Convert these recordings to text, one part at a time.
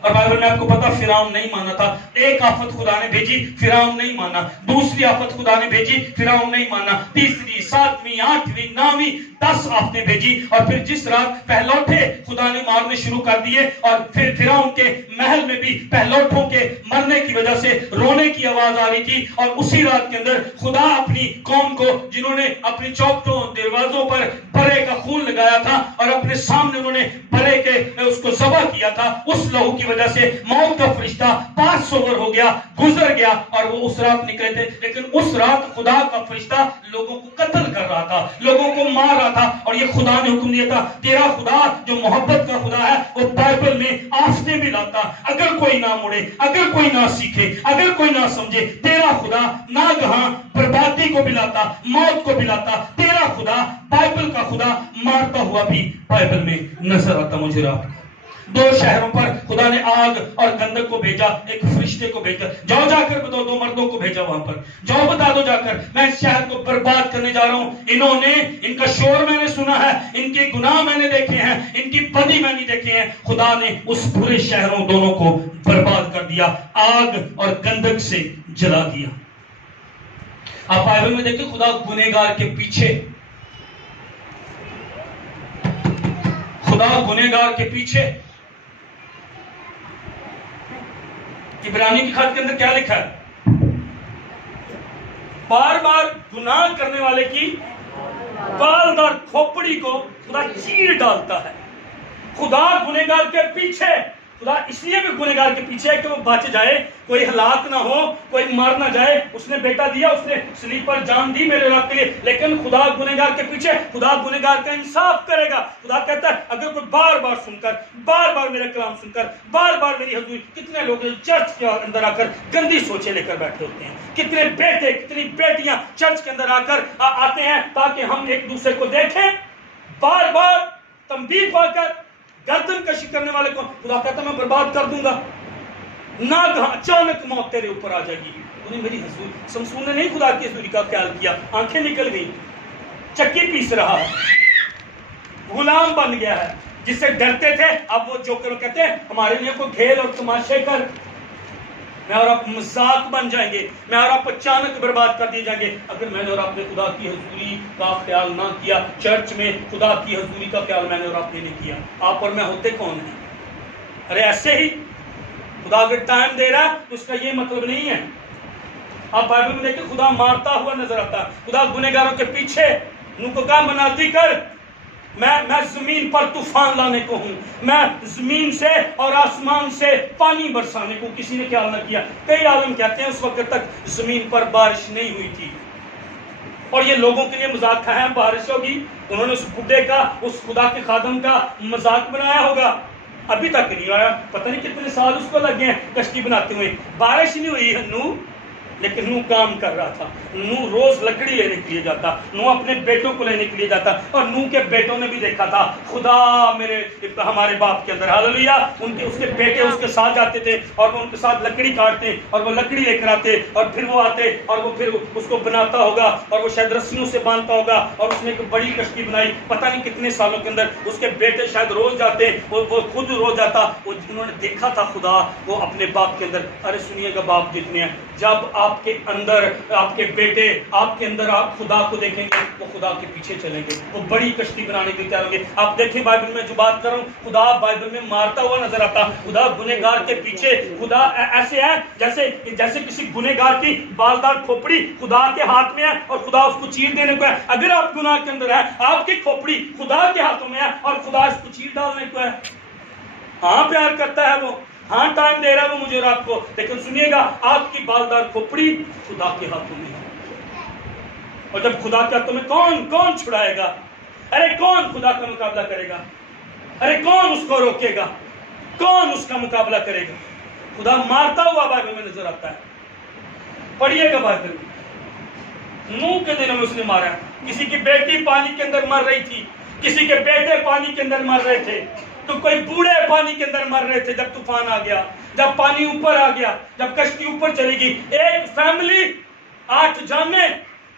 اور بائبل میں آپ کو پتا فراؤن نہیں مانا تھا. ایک آفت خدا نے بھیجی, فراؤن نہیں مانا. دوسری آفت خدا نے بھیجی, فراؤن نہیں مانا. تیسری, ساتویں, آٹھویں, نویں, 10 آفتیں بھیجی. اور پھر جس رات پہلوٹے خدا نے مارنے شروع کر دیے, اور پھر فراؤن کے محل میں بھی پہلوٹوں کے مرنے کی وجہ سے رونے کی آواز آ رہی تھی. اور اسی رات کے اندر خدا اپنی قوم کو, جنہوں نے اپنی چوکٹوں دروازوں پر برے کا خون لگایا تھا اور اپنے سامنے انہوں نے برے کے اس کو ذبح کیا تھا, اس لہو کی وجہ سے موت کا فرشتہ پاس اوور ہو گیا, گزر گیا, اور وہ اس رات نکلے تھے. لیکن اس رات خدا کا فرشتہ لوگوں کو قتل کر رہا تھا, لوگوں کو مار رہا تھا. اور یہ خدا نے حکم دیا تھا, تیرا خدا جو محبت کا خدا ہے وہ بائبل میں آفتیں بھی لاتا. اگر کوئی نہ مڑے, اگر کوئی نہ سیکھے, اگر کوئی نہ سمجھے, تیرا خدا ناگہاں بربادی کو بھی لاتا, موت کو بھی لاتا. تیرا خدا, بائبل کا خدا, مارتا ہوا بھی بائبل میں نظر آتا مجھے رات کو. 2 شہروں پر خدا نے آگ اور گندک کو بھیجا, ایک فرشتے کو بھیج کر, جاؤ جا کر بتاؤ, 2 مردوں کو بھیجا وہاں پر, جاؤ بتا دو جا کر, میں اس شہر کو برباد کرنے جا رہا ہوں. انہوں نے, ان کا شور میں نے سنا ہے, ان کے گناہ میں نے دیکھے ہیں, ان کی بدی میں نے دیکھے ہیں. خدا نے اس برے شہروں دونوں کو برباد کر دیا, آگ اور گندک سے جلا دیا. آپ بائبل میں دیکھیں خدا گنہگار کے پیچھے, خدا گنہگار کے پیچھے. عبرانی کی خط کے اندر کیا لکھا ہے؟ بار بار گناہ کرنے والے کی بالدار کھوپڑی کو خدا چیر ڈالتا ہے. خدا گنہگار کے پیچھے, خدا اس لیے بھی گنہگار کے پیچھے ہے کہ وہ بچ جائے, کوئی ہلاک نہ ہو, کوئی مار نہ جائے. اس نے بیٹا دیا, اس نے صلیب پر جان دی میرے رب کے لیے, لیکن خدا گنہگار کے پیچھے, خدا گنہگار کا انصاف کرے گا. خدا کہتا ہے اگر کوئی بار بار سن کر, بار بار میرا کلام سن کر, بار بار میری حضوری, کتنے لوگ چرچ کے اندر آ کر گندی سوچیں لے کر بیٹھے ہوتے ہیں, کتنے بیٹے, کتنی بیٹیاں چرچ کے اندر آ کر آتے ہیں تاکہ ہم ایک دوسرے کو دیکھیں, بار بار تنبیہ پا کر گردن کشی کرنے والے کو خدا کہتا میں برباد کر دوں گا. ناگہاں اچانک موت تیرے اوپر آ جائے گی. انہیں میری حضور, سمسون نے نہیں خدا کی حضوری کا خیال کیا, آنکھیں نکل گئی, چکی پیس رہا ہے, غلام بن گیا ہے. جس سے ڈرتے تھے اب وہ جو کہتے ہیں ہمارے لیے کوئی کھیل اور تماشے کر, میں اور آپ مذاق بن جائیں گے, میں اور آپ اچانک برباد کر دیے جائیں گے اگر میں نے اور آپ نے خدا کی حضوری کا خیال نہ کیا. چرچ میں خدا کی حضوری کا خیال میں نے اور آپ نے نہیں کیا. آپ اور میں ہوتے کون ہیں؟ ارے ایسے ہی خدا اگر ٹائم دے رہا ہے تو اس کا یہ مطلب نہیں ہے. آپ بائبل میں دیکھیں خدا مارتا ہوا نظر آتا ہے. خدا گنہگاروں کے پیچھے, نو کو کام بناتی کر, میں زمین پر طوفان لانے کو ہوں, میں زمین سے اور آسمان سے پانی برسانے کو. کسی نے خیال نہ کیا. کئی عالم کہتے ہیں اس وقت تک زمین پر بارش نہیں ہوئی تھی, اور یہ لوگوں کے لیے مذاق ہے بارش ہوگی. انہوں نے اس بڈھے کا, اس خدا کے خادم کا مذاق بنایا ہوگا. ابھی تک نہیں آیا, پتہ نہیں کتنے سال اس کو لگے ہیں کشتی بناتے ہوئے. بارش نہیں ہوئی ہے نو, لیکن نو کام کر رہا تھا. نو روز لکڑی لینے کے لیے جاتا, نو اپنے بیٹوں کو لینے کے لیے جاتا, اور نو کے بیٹوں نے بھی دیکھا تھا خدا میرے ہمارے باپ کے اندر, ہاللویا. اس کے بیٹے اس کے ساتھ جاتے تھے اور وہ ان کے ساتھ لکڑی کاٹتے اور وہ لکڑی لے کر آتے, اور پھر وہ آتے اور وہ پھر اس کو بناتا ہوگا, اور وہ شاید رسیوں سے باندھتا ہوگا, اور اس نے ایک بڑی کشتی بنائی. پتہ نہیں کتنے سالوں کے اندر اس کے بیٹے شاید روز جاتے, وہ خود روز جاتا. وہ انہوں نے دیکھا تھا خدا وہ اپنے باپ کے اندر. ارے سنیے گا باپ جتنے ہیں, جب آپ کے اندر آپ کے بیٹے, آپ کے اندر آپ خدا کو دیکھیں گے, وہ خدا کے پیچھے چلیں گے, وہ بڑی کشتی بنانے کے لیے تیار ہوں گے. آپ دیکھیں بائبل میں جو بات کر رہا ہوں, خدا بائبل میں مارتا ہوا نظر آتا. خدا گنہگار کے پیچھے, خدا ایسے ہے جیسے کسی گنہگار کی بالدار کھوپڑی خدا کے ہاتھ میں ہے اور خدا اس کو چیر دینے کو ہے. اگر آپ گناہ کے اندر ہیں, آپ کی کھوپڑی خدا کے ہاتھوں میں ہے اور خدا اس کو چیر ڈالنے کو ہے. ہاں پیار کرتا ہے وہ, ہاں ٹائم دے رہا ہے وہ مجھے اور آپ کو, لیکن سنیے گا آپ کی بالدار کھوپڑی خدا کے ہاتھوں میں ہے. اور جب خدا کے ہاتھوں میں, کون چھڑائے گا؟ ارے کون خدا کا مقابلہ کرے گا؟ ارے کون اس کو روکے گا؟ کون اس کا مقابلہ کرے گا؟ خدا مارتا ہوا بائبل میں نظر آتا ہے. پڑھیے گا بائبل, نوح کے دنوں میں اس نے مارا. کسی کی بیٹی پانی کے اندر مر رہی تھی, کسی کے بیٹے پانی کے اندر مر رہے تھے, تو کوئی بوڑھے پانی کے اندر مر رہے تھے. جب طوفان آ گیا, جب پانی اوپر آ گیا, جب کشتی اوپر چلی گئی, ایک فیملی 8 جانیں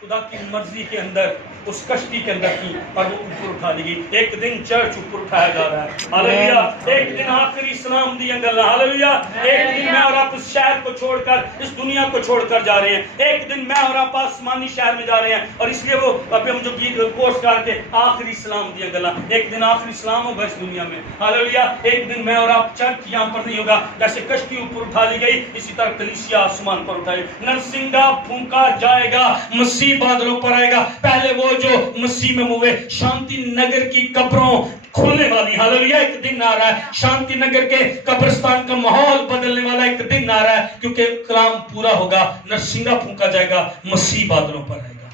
خدا کی مرضی کے اندر اس کشتی کے اندر تھی اور وہ اوپر اٹھا لی گئی. ایک دن چرچ اوپر اٹھایا جا رہا ہے. ہاللویا. ایک دن آخری سلام دیا گلا. ہاللویا. ایک دن میں اور آپ اس شہر کو چھوڑ کر اس دنیا کو چھوڑ کر جا رہے ہیں. ایک دن میں اور آپ آسمانی شہر میں جا رہے ہیں, اور اس لیے وہ ابھی ہم جو پوسٹ کر کے آخری سلام دیا گلا. ایک دن آخری سلام ہوگا اس دنیا میں. ہاللویا. ایک دن میں اور آپ چرچ یہاں پر نہیں ہوگا. جیسے کشتی اوپر اٹھا لی گئی اسی طرح کلیسیا آسمان پر اٹھائی. نرسنگا پھونکا جائے گا, مسیح بادلوں پر آئے گا. پہلے وہ جو مسیح میں ہوئے, شانتی نگر کی قبروں کھلنے والی. ہاللویا. ایک دن آ رہا ہے شانتی نگر کے قبرستان کا ماحول بدلنے والا ایک دن آ رہا ہے, کیونکہ کلام پورا ہوگا, نرسنگا پھونکا جائے گا, مسیح بادلوں پر آئے گا.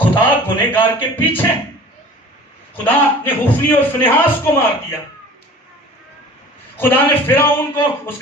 خدا گنہگار کے پیچھے. خدا نے حفنی اور فنحاس کو مار دیا. خدا نے فرعون کو اس